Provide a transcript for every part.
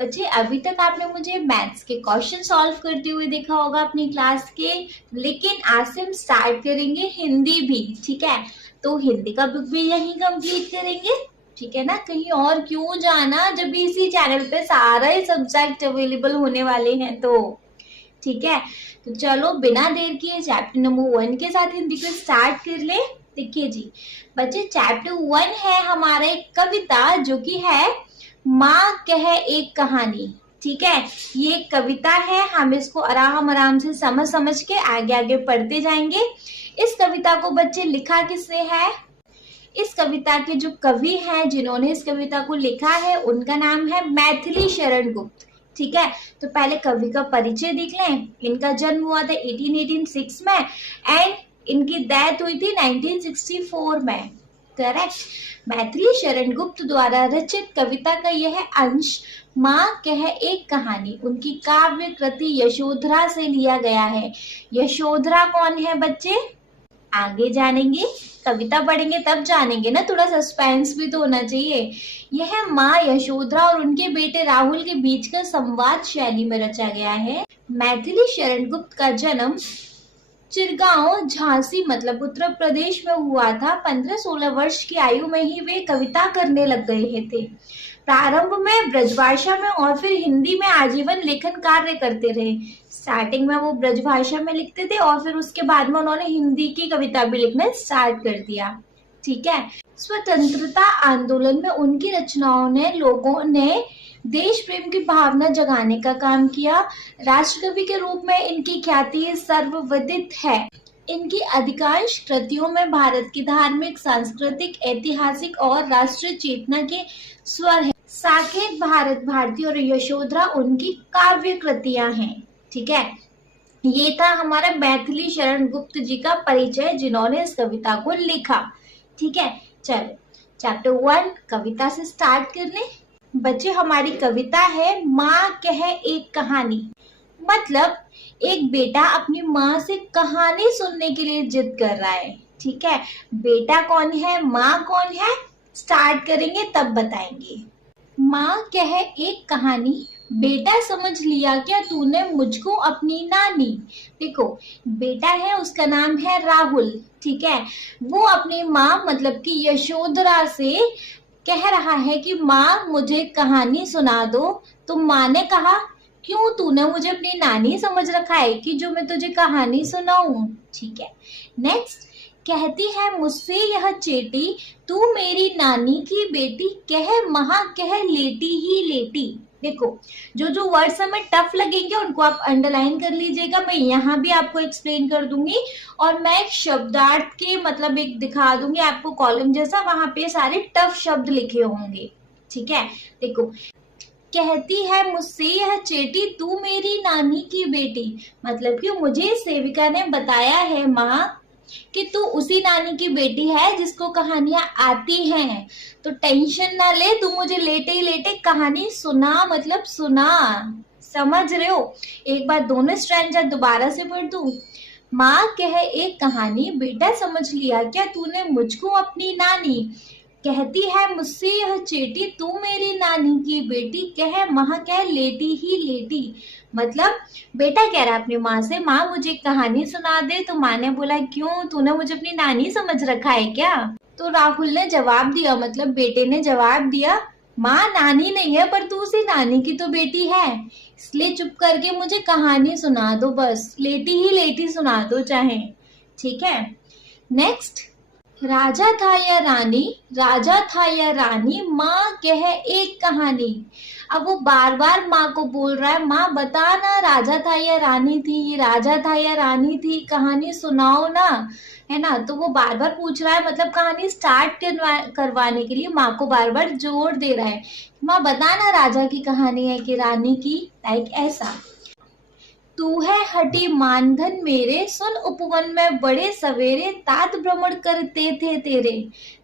बच्चे अभी तक आपने मुझे मैथ्स के क्वेश्चन सॉल्व करते हुए देखा होगा अपनी क्लास के, लेकिन आज से हम स्टार्ट करेंगे हिंदी भी। ठीक है, तो हिंदी का बुक भी यहीं कंप्लीट करेंगे। ठीक है ना, कहीं और क्यों जाना जब इसी चैनल पे सारा ही सब्जेक्ट अवेलेबल होने वाले हैं। तो ठीक है, तो चलो बिना देर किए चैप्टर नंबर 1 के साथ हिंदी को स्टार्ट कर ले। देखिए जी बच्चे, चैप्टर 1 है हमारा एक कविता जो कि है माँ कह एक कहानी। ठीक है, ये एक कविता है, हम इसको आराम आराम से समझ के आगे आगे पढ़ते जाएंगे। इस कविता को बच्चे लिखा किसने है? इस कविता के जो कवि हैं जिन्होंने इस कविता को लिखा है उनका नाम है मैथिली शरण गुप्त। ठीक है, तो पहले कवि का परिचय देख लें। इनका जन्म हुआ था 1886 में एंड इनकी डेथ हुई थी 1964 में। करेक्ट। मैथिली शरण गुप्त द्वारा रचित कविता का यह अंश माँ कह एक कहानी उनकी काव्य कृति यशोधरा से लिया गया है। यशोधरा कौन है बच्चे? आगे जानेंगे, कविता पढ़ेंगे तब जानेंगे ना, थोड़ा सस्पेंस भी तो होना चाहिए। यह माँ यशोधरा और उनके बेटे राहुल के बीच का संवाद शैली में रचा गया है। मैथिली शरण गुप्त का जन्म चिरगांव झांसी मतलब उत्तर प्रदेश में हुआ था। 15-16 वर्ष की आयु में ही वे कविता करने लग गए थे। प्रारंभ में ब्रजभाषा में और फिर हिंदी में आजीवन लेखन कार्य करते रहे। स्टार्टिंग में वो ब्रजभाषा में लिखते थे और फिर उसके बाद में उन्होंने हिंदी की कविता भी लिखना स्टार्ट कर दिया। ठीक है, स्वतंत्रता आंदोलन में उनकी रचनाओं ने लोगों ने देश प्रेम की भावना जगाने का काम किया। राष्ट्रकवि के रूप में इनकी ख्याति सर्वविदित है। इनकी अधिकांश कृतियों में भारत की धार्मिक, सांस्कृतिक, ऐतिहासिक और राष्ट्रीय चेतना के स्वर है। साकेत, भारत भारती और यशोधरा उनकी काव्य कृतियां हैं। ठीक है, ये था हमारा मैथिली शरण गुप्त जी का परिचय जिन्होंने इस कविता को लिखा। ठीक है, चलो चैप्टर 1 कविता से स्टार्ट कर लें। बच्चे, हमारी कविता है माँ कह एक कहानी। मतलब एक बेटा अपनी माँ से कहानी सुनने के लिए जिद कर रहा है। ठीक है, बेटा कौन है, माँ कौन है, स्टार्ट करेंगे तब बताएंगे। माँ कह एक कहानी, बेटा समझ लिया क्या तूने मुझको अपनी नानी। देखो, बेटा है उसका नाम है राहुल। ठीक है, वो अपनी माँ मतलब कि यशोधरा से कह रहा है कि माँ मुझे कहानी सुना दो। तो माँ ने कहा, क्यों, तूने मुझे अपनी नानी समझ रखा है कि जो मैं तुझे कहानी सुनाऊं। ठीक है, नेक्स्ट कहती है मुझसे यह चेटी, तू मेरी नानी की बेटी, कह महा कह लेटी ही लेटी। देखो, जो जो वर्ड्स हमें टफ लगेंगे उनको आप अंडरलाइन कर लीजिएगा। मैं यहाँ भी आपको एक्सप्लेन कर दूंगी और मैं एक शब्दार्थ के मतलब एक दिखा दूंगी आपको कॉलम जैसा, वहां पे सारे टफ शब्द लिखे होंगे। ठीक है, देखो, कहती है मुझसे यह चेटी, तू मेरी नानी की बेटी। मतलब कि मुझे सेविका ने बताया है माँ कि तू उसी नानी की बेटी है जिसको कहानियां आती हैं। तो टेंशन ना ले, तू मुझे लेटे ही लेटे कहानी सुना, मतलब सुना। समझ रहे हो? एक बार दोनों स्ट्रैंजा दोबारा से पढ़ दूं। माँ कह एक कहानी, बेटा समझ लिया क्या तूने मुझको अपनी नानी। कहती है मुझसे यह चेटी, तू मेरी नानी की बेटी, कह महा कह लेटी ही लेटी। मतलब बेटा कह रहा है अपनी माँ से, माँ मुझे एक कहानी सुना दे। तो माँ ने बोला, क्यों, तूने मुझे अपनी नानी समझ रखा है क्या। तो राहुल ने जवाब दिया, मतलब बेटे ने जवाब दिया, माँ नानी नहीं है पर तू उसी नानी की तो बेटी है, इसलिए चुप करके मुझे कहानी सुना दो, बस लेटी ही लेटी सुना दो चाहे। ठीक है, नेक्स्ट, राजा था या रानी, राजा था या रानी, माँ कह एक कहानी। अब वो बार बार माँ को बोल रहा है, माँ बता ना राजा था या रानी थी, राजा था या रानी थी, कहानी सुनाओ ना, है ना। तो वो बार बार पूछ रहा है, मतलब कहानी स्टार्ट करवाने के लिए माँ को बार बार जोर दे रहा है, माँ बता ना राजा की कहानी है कि रानी की, लाइक ऐसा। तू है हटी मानधन मेरे, सुन उपवन में बड़े सवेरे, तात भ्रमण करते थे तेरे।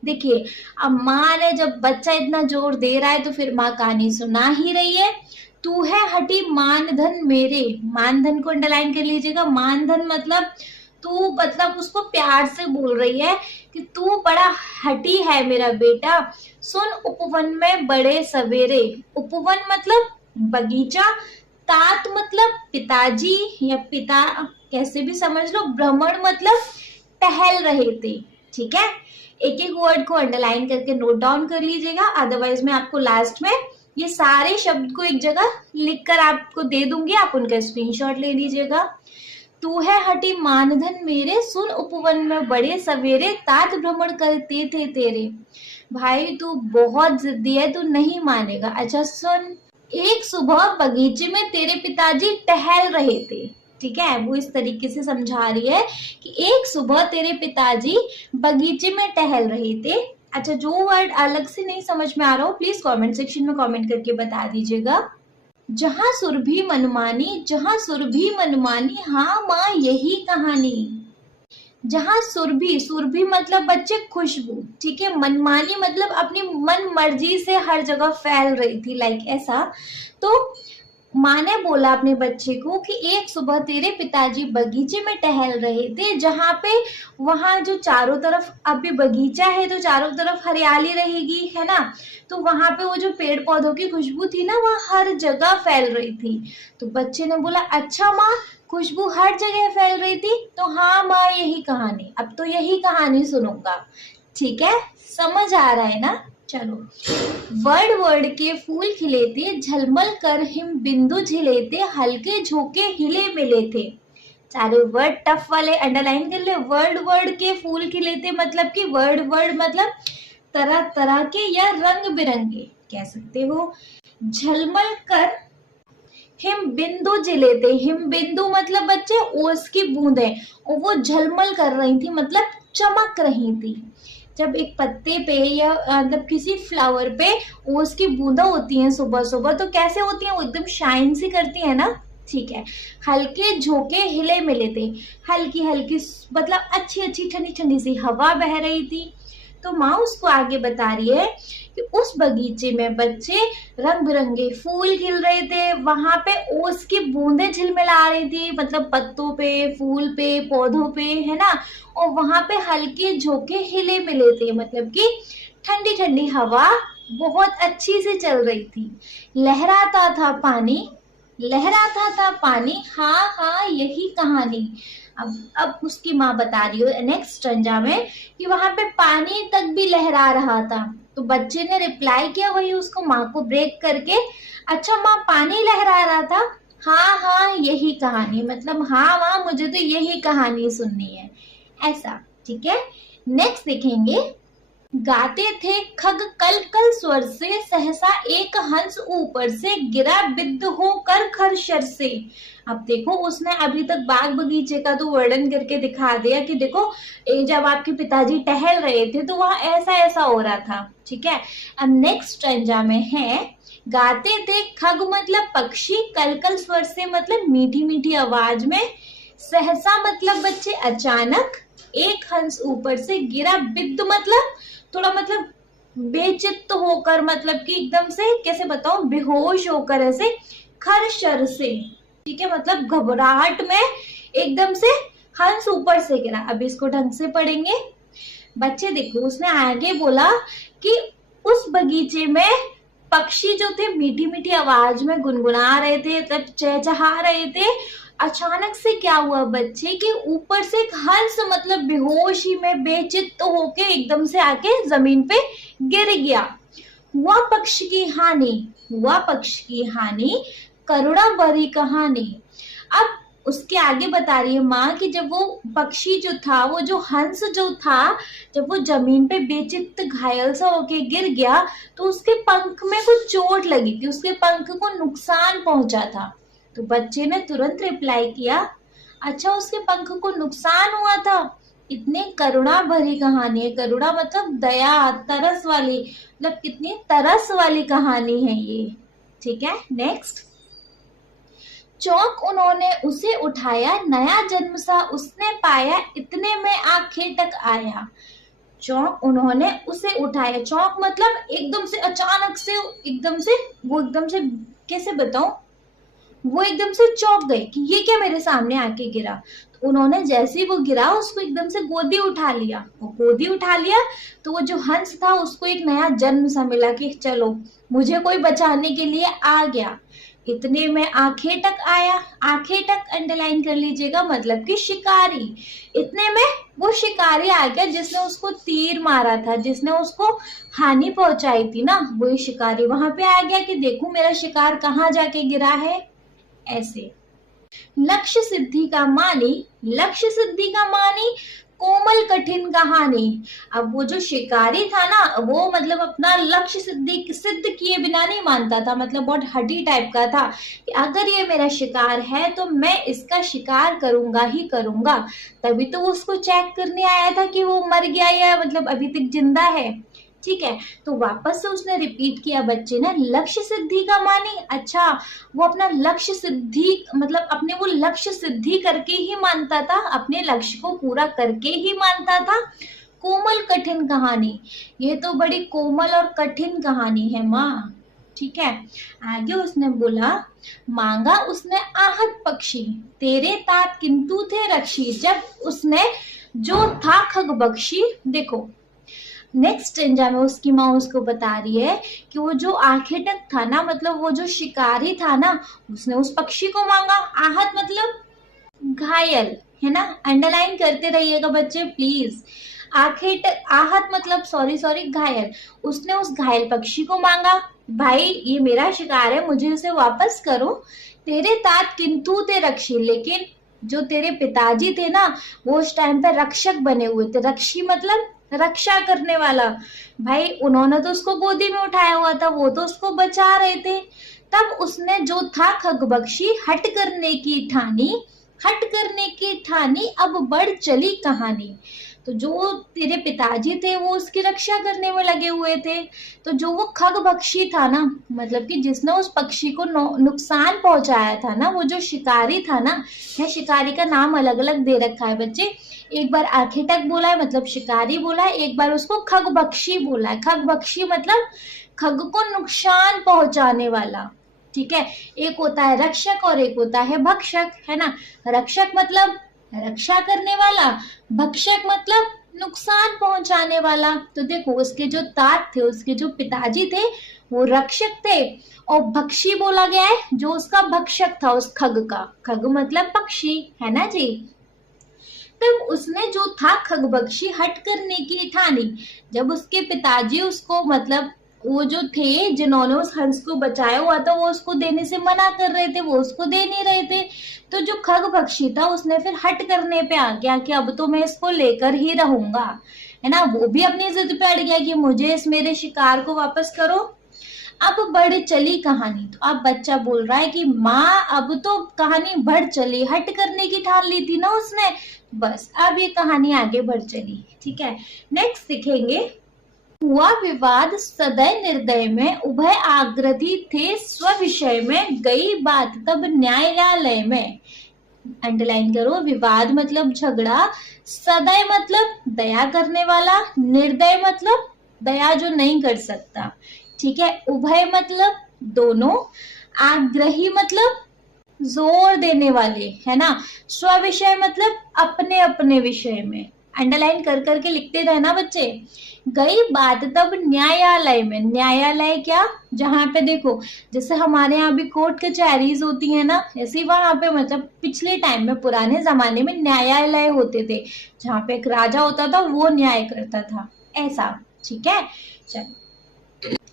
देखिए, अब माँ ने जब बच्चा इतना जोर दे रहा है तो फिर माँ कहानी सुना ही रही है। तू है हटी मानधन मेरे, मानधन को अंडरलाइन कर लीजिएगा। मानधन मतलब तू, मतलब उसको प्यार से बोल रही है कि तू बड़ा हटी है मेरा बेटा। सुन उपवन में बड़े सवेरे, उपवन मतलब बगीचा, तात मतलब पिताजी या पिता, कैसे भी समझ लो। भ्रमण मतलब टहल रहे थे, ठीक है। एक एक वर्ड को अंडरलाइन करके नोट डाउन कर लीजिएगा, अदरवाइज मैं आपको लास्ट में ये सारे शब्द को एक जगह लिखकर आपको दे दूंगी, आप उनका स्क्रीनशॉट ले लीजिएगा। तू है हटी मानधन मेरे, सुन उपवन में बड़े सवेरे, तात भ्रमण करते थे तेरे। भाई तू बहुत जिद्दी है, तू नहीं मानेगा। अच्छा सुन, एक सुबह बगीचे में तेरे पिताजी टहल रहे थे, ठीक है। वो इस तरीके से समझा रही है कि एक सुबह तेरे पिताजी बगीचे में टहल रहे थे। अच्छा, जो वर्ड अलग से नहीं समझ में आ रहा हो प्लीज कमेंट सेक्शन में कमेंट करके बता दीजिएगा। जहां सुरभि मनमानी, जहां सुरभि मनमानी, हाँ माँ यही कहानी। जहां सुरभि, सुरभि मतलब बच्चे खुशबू, ठीक है। मनमानी मतलब अपनी मन मर्जी से हर जगह फैल रही थी, लाइक ऐसा। तो माँ ने बोला अपने बच्चे को कि एक सुबह तेरे पिताजी बगीचे में टहल रहे थे, जहाँ पे वहां जो चारों तरफ, अभी बगीचा है तो चारों तरफ हरियाली रहेगी, है ना। तो वहां पे वो जो पेड़ पौधों की खुशबू थी ना, वह हर जगह फैल रही थी। तो बच्चे ने बोला अच्छा माँ, खुशबू हर जगह फैल रही थी, तो हाँ माँ यही कहानी, अब तो यही कहानी सुनूंगा, ठीक है। समझ आ रहा है ना। चलो, वर्ड वर्ड के फूल खिले थे, झलमल कर हिम बिंदु झिले थे, हल्के झोंके हिले मिले थे। सारे वर्ड टफ वाले अंडरलाइन कर ले। वर्ड वर्ड के फूल खिले थे मतलब कि वर्ड वर्ड मतलब तरह तरह के या रंग बिरंगे कह सकते हो। झलमल कर हिम बिंदु जिले थे, हिम बिंदु मतलब बच्चे ओस की बूंदें, और वो झलमल कर रही थी मतलब चमक रही थी। जब एक पत्ते पे या मतलब किसी फ्लावर पे ओस की बूंदा होती हैं सुबह सुबह, तो कैसे होती हैं, वो एकदम शाइन सी करती है ना, ठीक है। हल्के झोंके हिले मिले थे, हल्की हल्की मतलब अच्छी अच्छी ठंडी ठंडी सी हवा बह रही थी। तो माँ उसको आगे बता रही है कि उस बगीचे में बच्चे रंग बिरंगे फूल खिल रहे थे, वहां पे ओस की बूंदें झिलमिला रही थी, मतलब पत्तों पे, फूल पे, पौधों पे, है ना। और वहां पे हल्के झोंके हिले मिले थे, मतलब कि ठंडी ठंडी हवा बहुत अच्छी से चल रही थी। लहराता था पानी, लहराता था पानी, हाँ हाँ यही कहानी। अब उसकी माँ बता रही है नेक्स्ट स्टैंजा में कि वहां पे पानी तक भी लहरा रहा था। तो बच्चे ने रिप्लाई किया वही उसको, माँ को ब्रेक करके, अच्छा माँ पानी लहरा रहा था, हाँ हाँ यही कहानी, मतलब हाँ माँ मुझे तो यही कहानी सुननी है, ऐसा, ठीक है। नेक्स्ट देखेंगे। गाते थे खग कल कल स्वर से, सहसा एक हंस ऊपर से, गिरा बिद्ध होकर खरशर से। अब देखो, उसने अभी तक बाग बगीचे का तो वर्णन करके दिखा दिया कि देखो जब आपके पिताजी टहल रहे थे तो वहां ऐसा ऐसा हो रहा था, ठीक है। अब नेक्स्ट स्टैंजा में है, गाते थे खग मतलब पक्षी, कल कल स्वर से मतलब मीठी मीठी आवाज में, सहसा मतलब बच्चे अचानक, एक हंस ऊपर से, गिरा बिद्ध मतलब थोड़ा मतलब बेचित्त होकर, मतलब कि एकदम से कैसे बताऊं, बेहोश होकर ऐसे, खरशर से, ठीक है, मतलब घबराहट में एकदम से हंस ऊपर से गिरा। अब इसको ढंग से पढ़ेंगे बच्चे। देखो उसने आगे बोला कि उस बगीचे में पक्षी जो थे मीठी मीठी आवाज में गुनगुना रहे थे, मतलब चहचहा रहे थे। अचानक से क्या हुआ बच्चे कि ऊपर से एक हंस मतलब बेहोशी में बेचित्त होके एकदम से आके जमीन पे गिर गया। हुआ पक्ष की हानि, हुआ पक्ष की हानि, करुणा भरी कहानी। अब उसके आगे बता रही है माँ कि जब वो पक्षी जो था, वो जो हंस जो था, जब वो जमीन पे बेचित्त घायल सा होके गिर गया तो उसके पंख में कुछ चोट लगी थी, उसके पंख को नुकसान पहुंचा था। तो बच्चे ने तुरंत रिप्लाई किया, अच्छा उसके पंख को नुकसान हुआ था, इतनी करुणा भरी कहानी है। करुणा मतलब दया, तरस वाली, मतलब कितनी तरस वाली कहानी है ये, ठीक है। नेक्स्ट, चौंक उन्होंने उसे उठाया, नया जन्म सा उसने पाया, इतने में आंखें तक आया। चौंक उन्होंने उसे उठाया, चौंक मतलब एकदम से अचानक से, एकदम से वो एकदम से कैसे बताऊं, वो एकदम से चौंक गए कि ये क्या मेरे सामने आके गिरा। तो उन्होंने जैसे ही वो गिरा उसको एकदम से गोदी उठा लिया, वो गोदी उठा लिया तो वो जो हंस था उसको एक नया जन्म सा मिला कि चलो मुझे कोई बचाने के लिए आ गया। इतने में आंखें तक आया, आंखें तक अंडरलाइन कर लीजिएगा, मतलब कि शिकारी। इतने में वो शिकारी आ गया जिसने उसको तीर मारा था, जिसने उसको हानि पहुंचाई थी ना, वो शिकारी वहां पे आ गया कि देखो मेरा शिकार कहाँ जाके गिरा है। ऐसे लक्ष्य सिद्धि का मानी, लक्ष्य सिद्धि का मानी कोमल कठिन कहानी। अब वो जो शिकारी था ना, वो मतलब अपना लक्ष्य सिद्ध किए बिना नहीं मानता था, मतलब बहुत हठी टाइप का था कि अगर ये मेरा शिकार है तो मैं इसका शिकार करूंगा ही करूंगा। तभी तो वो उसको चेक करने आया था कि वो मर गया या मतलब अभी तक जिंदा है। ठीक है, तो वापस से उसने रिपीट किया बच्चे ने, लक्ष्य सिद्धि का मानी, अच्छा वो अपना लक्ष्य सिद्धि मतलब अपने वो लक्ष्य सिद्धि करके ही मानता था, अपने लक्ष्य को पूरा करके ही मानता था। कोमल कठिन कहानी, ये तो बड़ी कोमल और कठिन कहानी है माँ। ठीक है, आगे उसने बोला, मांगा उसने आहत पक्षी, तेरे तात किंतु थे रक्षी। जब उसने जो था खग बख्शी, देखो नेक्स्ट स्टेंजा में उसकी माँ उसको बता रही है कि वो जो आखेटक था ना, मतलब वो जो शिकारी था ना, उसने उस पक्षी को मांगा। आहत मतलब घायल, है ना, अंडरलाइन करते रहिएगा बच्चे प्लीज। आहत मतलब सॉरी घायल। उसने उस घायल पक्षी को मांगा, भाई ये मेरा शिकार है, मुझे इसे वापस करो। तेरे तात किंतु ते रक्षी, लेकिन जो तेरे पिताजी थे ना, वो उस टाइम पे रक्षक बने हुए थे। रक्षी मतलब रक्षा करने वाला। भाई उन्होंने तो उसको गोदी में उठाया हुआ था, वो तो उसको बचा रहे थे। तब उसने जो था खगबख्शी हट करने की ठानी, हट करने की ठानी, अब बढ़ चली कहानी। तो जो तेरे पिताजी थे वो उसकी रक्षा करने में लगे हुए थे, तो जो वो खगबख्शी था ना, मतलब कि जिसने उस पक्षी को नुकसान पहुंचाया था ना, वो जो शिकारी था ना, या शिकारी का नाम अलग अलग दे रखा है बच्चे, एक बार आर्किटेक्ट बोला है मतलब शिकारी बोला है, एक बार उसको खगबख्शी बोला है। खगबख्शी मतलब खग को नुकसान पहुंचाने वाला। ठीक है, एक होता है रक्षक और एक होता है भक्षक, है ना। रक्षक मतलब रक्षा करने वाला, भक्षक मतलब नुकसान पहुंचाने वाला। तो देखो उसके जो तात थे, उसके जो पिताजी थे वो रक्षक थे, और भक्षी बोला गया है जो उसका भक्षक था उस खग का। खग मतलब पक्षी, है ना जी। तब उसने जो था खगबख्शी हट करने की ठानी। जब उसके पिताजी उसको मतलब वो जो थे जिन्होंने उस हंस को बचाया हुआ था, वो उसको देने से मना कर रहे थे, वो उसको दे नहीं रहे थे। तो जो खगबख्शी था उसने फिर हट करने पे आ गया कि अब तो मैं इसको लेकर ही रहूंगा, है ना। वो भी अपनी जिद पे अड़ गया कि मुझे इस मेरे शिकार को वापस करो। अब बढ़ चली कहानी, तो अब बच्चा बोल रहा है कि माँ अब तो कहानी बढ़ चली, हट करने की ठान ली थी ना उसने, बस अब ये कहानी आगे बढ़ चली। ठीक है, नेक्स्ट देखेंगे। हुआ विवाद सदय निर्दय में, उभय आग्रही थे स्विषय में, गई बात तब न्यायालय में। अंडरलाइन करो, विवाद मतलब झगड़ा, सदय मतलब दया करने वाला, निर्दय मतलब दया जो नहीं कर सकता। ठीक है, उभय मतलब दोनों, आग्रही मतलब जोर देने वाले, है ना। स्विषय मतलब अपने अपने विषय में। अंडरलाइन कर करके लिखते रहना बच्चे। गई बात तब न्यायालय में, न्यायालय क्या, जहां पे देखो जैसे हमारे यहाँ भी कोर्ट कचहरीज होती है ना, ऐसे वहां पे मतलब पिछले टाइम में पुराने जमाने में न्यायालय होते थे, जहाँ पे एक राजा होता था वो न्याय करता था, ऐसा। ठीक है, चलो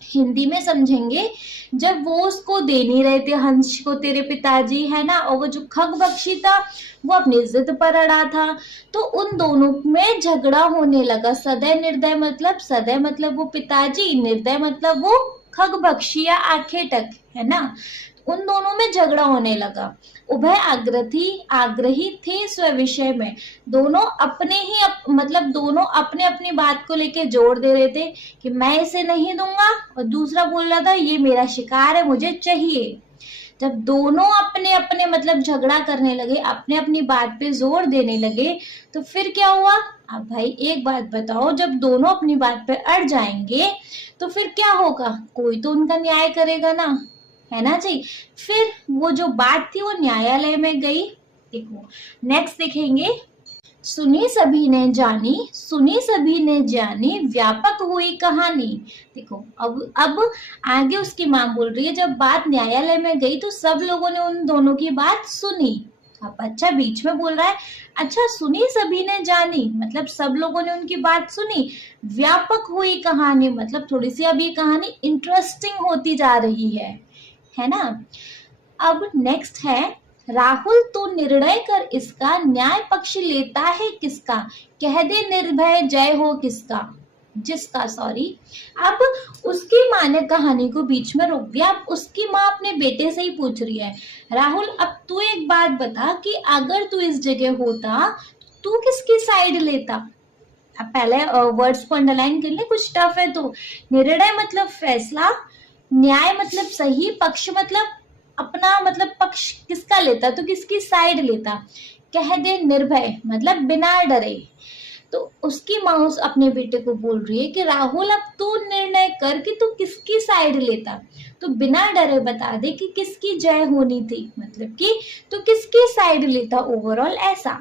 हिंदी में समझेंगे। जब वो उसको दे नहीं रहे थे हंस को तेरे पिताजी, है ना, और वो जो खगबख्शी था वो अपनी जिद पर अड़ा था, तो उन दोनों में झगड़ा होने लगा। सदय निर्दय मतलब, सदय मतलब वो पिताजी, निर्दय मतलब वो खगबख्शी या आखेटक, है ना। उन दोनों में झगड़ा होने लगा। उभय आग्रही थे स्विषय में, दोनों अपने ही मतलब दोनों अपने अपनी बात को लेके जोर दे रहे थे कि मैं इसे नहीं दूंगा, और दूसरा बोल रहा था ये मेरा शिकार है मुझे चाहिए। जब दोनों अपने अपने मतलब झगड़ा करने लगे, अपने अपनी बात पे जोर देने लगे, तो फिर क्या हुआ। अब भाई एक बात बताओ, जब दोनों अपनी बात पे अड़ जाएंगे तो फिर क्या होगा, कोई तो उनका न्याय करेगा ना, है ना जी। फिर वो जो बात थी वो न्यायालय में गई। देखो नेक्स्ट देखेंगे। सुनी सभी ने जानी, सुनी सभी ने जानी, व्यापक हुई कहानी। देखो अब आगे उसकी माँ बोल रही है, जब बात न्यायालय में गई तो सब लोगों ने उन दोनों की बात सुनी। अब बच्चा बीच में बोल रहा है, अच्छा सुनी सभी ने जानी मतलब सब लोगों ने उनकी बात सुनी, व्यापक हुई कहानी मतलब थोड़ी सी अब ये कहानी इंटरेस्टिंग होती जा रही है ना। अब नेक्स्ट है, राहुल तू निर्णय कर इसका, न्याय पक्ष लेता है किसका, कह दे निर्भय जय हो किसका, जिसका सॉरी। अब उसकी माँ ने कहानी को बीच में रोक दिया। अब उसकी माँ अपने बेटे से ही पूछ रही है, राहुल अब तू एक बात बता कि अगर तू इस जगह होता तू किसकी साइड लेता। अब पहले वर्ड्स को अंडरलाइन कर ले, कुछ टफ है तो। निर्णय मतलब फैसला, न्याय मतलब सही, पक्ष मतलब अपना मतलब पक्ष किसका लेता तो किसकी साइड लेता, कह दे निर्भय मतलब बिना डरे। तो उसकी माँ उस अपने बेटे को बोल रही है कि राहुल अब तू निर्णय कर कि तू किसकी साइड लेता, तो बिना डरे बता दे कि किसकी जय होनी थी, मतलब कि तू किसकी साइड लेता ओवरऑल ऐसा।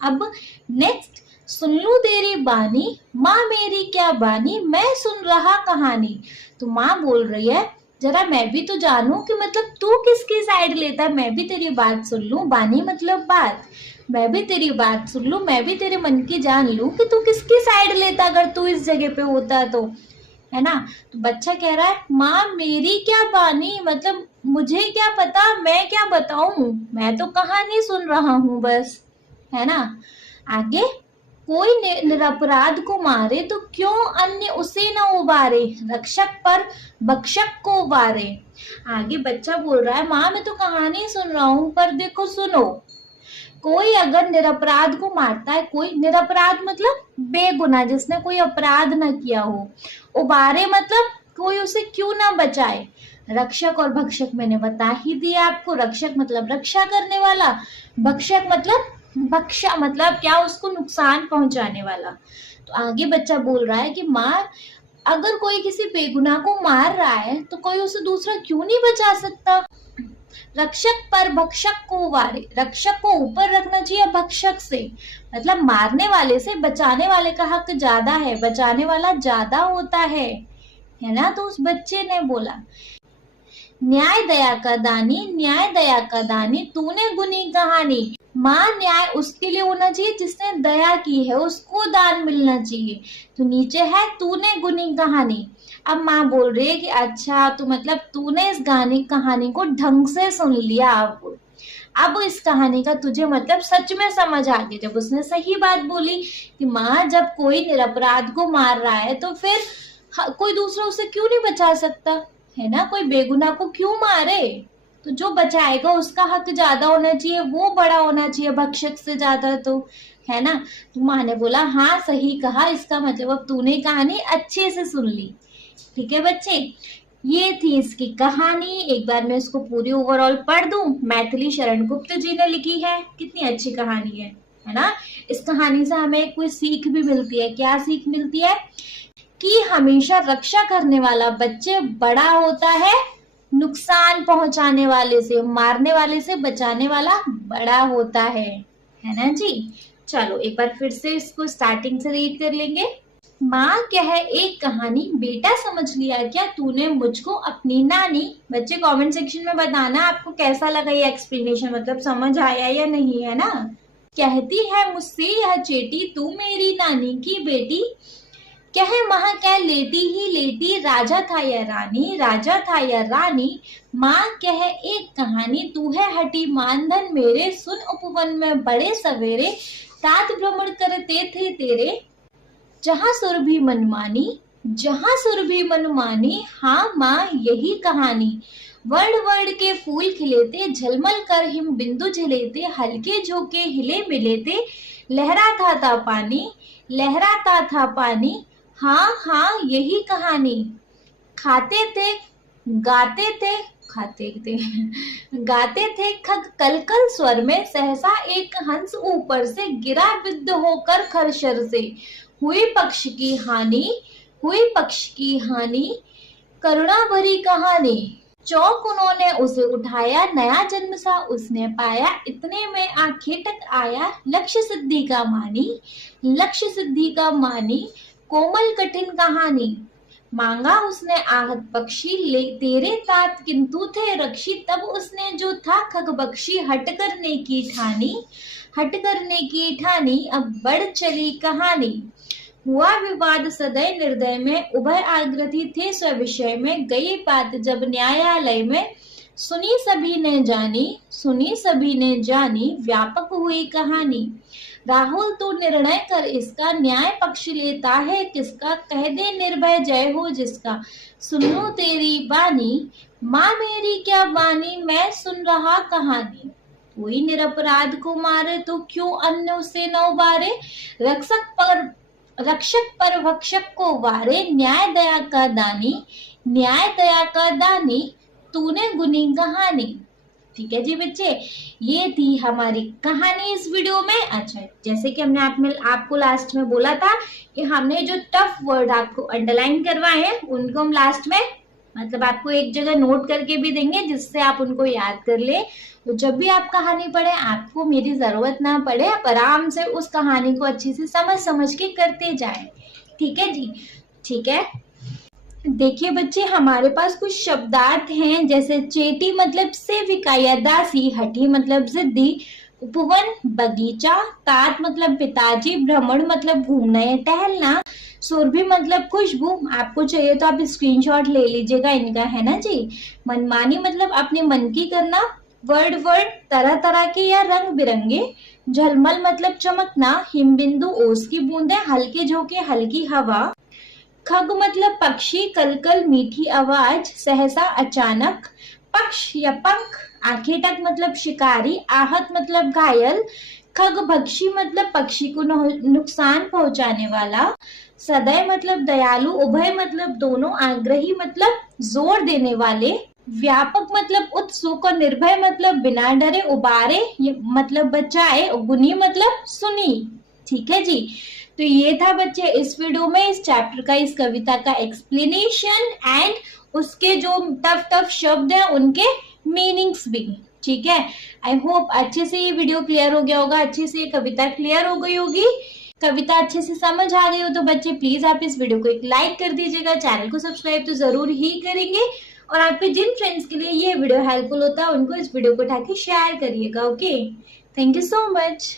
अब नेक्स्ट, सुन लूं तेरी बानी, माँ मेरी क्या बानी, मैं सुन रहा कहानी। तो माँ बोल रही है, जरा मैं भी तो जानूं कि मतलब तू किसकी साइड लेता है, मैं भी तेरी बात सुन लूं, बानी मतलब बात, मैं भी तेरी बात सुन लूं, मैं भी तेरे मन की जान लूं कि तू किसकी साइड लेता अगर तू इस जगह पे होता तो, है ना। तो बच्चा कह रहा है, माँ मेरी क्या बानी मतलब मुझे क्या पता, मैं क्या बताऊं, मैं तो कहानी सुन रहा हूं बस, है ना। आगे, कोई निरपराध को मारे तो क्यों अन्य उसे न उबारे, रक्षक पर भक्षक को उबारे। आगे बच्चा बोल रहा है, माँ मैं तो कहानी सुन रहा हूँ पर देखो सुनो, कोई अगर निरपराध को मारता है, कोई निरपराध मतलब बेगुनाह जिसने कोई अपराध न किया हो, उबारे मतलब कोई उसे क्यों ना बचाए। रक्षक और भक्षक मैंने बता ही दिया आपको, रक्षक मतलब रक्षा करने वाला, भक्षक मतलब भक्षा मतलब क्या, उसको नुकसान पहुंचाने वाला। तो आगे बच्चा बोल रहा है कि माँ अगर कोई किसी बेगुनाह को मार रहा है तो कोई उसे दूसरा क्यों नहीं बचा सकता। रक्षक पर भक्षक को उबारे, रक्षक को ऊपर रखना चाहिए भक्षक से, मतलब मारने वाले से बचाने वाले का हक ज्यादा है, बचाने वाला ज्यादा होता है ना। तो उस बच्चे ने बोला, न्याय दया का दानी, न्याय दया का दानी, तूने गुनी कहानी। माँ न्याय उसके लिए होना चाहिए जिसने दया की है, उसको दान मिलना चाहिए। तो नीचे है तूने गुनी कहानी। अब माँ बोल रही है कि अच्छा तो मतलब तूने इस कहानी को ढंग से सुन लिया। अब इस कहानी का तुझे मतलब सच में समझ आ गई जब उसने सही बात बोली कि माँ जब कोई निरपराध को मार रहा है तो फिर कोई दूसरा उसे क्यों नहीं बचा सकता, है ना, कोई बेगुनाह को क्यों मारे, तो जो बचाएगा उसका हक ज्यादा होना चाहिए, वो बड़ा होना चाहिए भक्षक से ज्यादा, तो है ना। तो माँ ने बोला हाँ सही कहा, इसका मतलब अब तूने कहानी अच्छे से सुन ली। ठीक है बच्चे, ये थी इसकी कहानी। एक बार मैं इसको पूरी ओवरऑल पढ़ दूं। मैथिली शरण गुप्त जी ने लिखी है, कितनी अच्छी कहानी है ना। इस कहानी से हमें कोई सीख भी मिलती है। क्या सीख मिलती है कि हमेशा रक्षा करने वाला बच्चे बड़ा होता है, नुकसान पहुंचाने वाले से, मारने वाले से बचाने वाला बड़ा होता है ना जी। चलो एक बार फिर से इसको स्टार्टिंग से रीड कर लेंगे। माँ क्या है एक कहानी, बेटा समझ लिया क्या तूने मुझको अपनी नानी। बच्चे कमेंट सेक्शन में बताना आपको कैसा लगा ये एक्सप्लेनेशन, मतलब समझ आया या नहीं, है ना। कहती है मुझसे यह चेटी, तू मेरी नानी की बेटी, कहे महा कह लेटी ही लेटी, राजा था या रानी, राजा था या रानी। माँ कहे एक कहानी, तू है हटी मानधन मेरे, सुन उपवन में बड़े सवेरे, तात भ्रमण करते थे तेरे, जहाँ सुर भी मनमानी, जहाँ सुर भी मनमानी। हाँ माँ यही कहानी, वर्ण वर्ण के फूल खिलेते, झलमल कर हिम बिंदु झिलेते, हल्के झोंके हिले मिलेते, लहराता था पानी, लहराता था पानी। हाँ हाँ यही कहानी, खाते थे गाते थे, खाते थे गाते थे खग कलकल स्वर में, सहसा एक हंस ऊपर से गिरा विद्ध होकर खरशर से, हुई पक्ष की हानि, हुई पक्ष की हानि, करुणा भरी कहानी। चौक उन्होंने उसे उठाया, नया जन्म सा उसने पाया, इतने में आंखें तक आया, लक्ष्य सिद्धि का मानी, लक्ष्य सिद्धि का मानी, कोमल कठिन कहानी। मांगा उसने आहत पक्षी, ले तेरे तात किंतु थे रक्षी, तब उसने जो था खग बख्शी, हट करने की ठानी, हट करने की ठानी, अब बढ़ चली कहानी। हुआ विवाद सदैव निर्दय में, उभय आग्रही थे स्विषय में, गई बात जब न्यायालय में, सुनी सभी ने जानी, सुनी सभी ने जानी, व्यापक हुई कहानी। राहुल तू निर्णय कर इसका, न्याय पक्ष लेता है किसका, कह दे निर्भय जय हो जिसका, सुन लो तेरी बानी, माँ मेरी क्या बानी, मैं सुन रहा कहानी। कोई निरपराध को मारे तो क्यों अन्य उसे न उबारे, रक्षक पर भक्षक को वारे, न्याय दया का दानी, न्याय दया का दानी, तूने गुनी कहानी। ठीक है जी बच्चे, ये थी हमारी कहानी इस वीडियो में। अच्छा, जैसे कि हमने आपको लास्ट में बोला था कि हमने जो टफ वर्ड आपको अंडरलाइन करवाए हैं उनको हम लास्ट में मतलब आपको एक जगह नोट करके भी देंगे जिससे आप उनको याद कर ले। तो जब भी आप कहानी पढ़े आपको मेरी जरूरत ना पड़े, आप आराम से उस कहानी को अच्छे से समझ के करते जाएं। ठीक है जी, ठीक है। देखिए बच्चे, हमारे पास कुछ शब्दार्थ हैं, जैसे चेटी मतलब सेविका या दासी, हठी मतलब जिद्दी, उपवन बगीचा, तात मतलब पिताजी, भ्रमण मतलब घूमना या टहलना, सुरभि मतलब खुशबू। आपको चाहिए तो आप स्क्रीनशॉट ले लीजिएगा इनका, है ना जी। मनमानी मतलब अपने मन की करना, वर्ड तरह तरह के या रंग बिरंगे, झलमल मतलब चमकना, हिमबिंदु ओस की बूंदे, हल्के झोंके हल्की हवा, खग मतलब पक्षी, कलकल मीठी आवाज, सहसा अचानक, पक्ष या पंख, आंखें तक मतलब शिकारी, आहत मतलब घायल, खग भक्षी मतलब पक्षी को नुकसान पहुंचाने वाला, सदैव मतलब दयालु, उभय मतलब दोनों, आग्रही मतलब जोर देने वाले, व्यापक मतलब उत्सुक, और निर्भय मतलब बिना डरे, उबारे मतलब बचाए, गुनी मतलब सुनी। ठीक है जी, तो ये था बच्चे इस वीडियो में इस चैप्टर का, इस कविता का एक्सप्लेनेशन एंड उसके जो टफ शब्द हैं उनके मीनिंग्स भी। ठीक है, आई होप अच्छे से ये वीडियो क्लियर हो गया होगा, अच्छे से ये कविता क्लियर हो गई होगी, कविता अच्छे से समझ आ गई हो तो बच्चे प्लीज आप इस वीडियो को एक लाइक कर दीजिएगा, चैनल को सब्सक्राइब तो जरूर ही करेंगे, और आपके जिन फ्रेंड्स के लिए ये वीडियो हेल्पफुल होता है उनको इस वीडियो को उठा के शेयर करिएगा। Okay, thank you so much.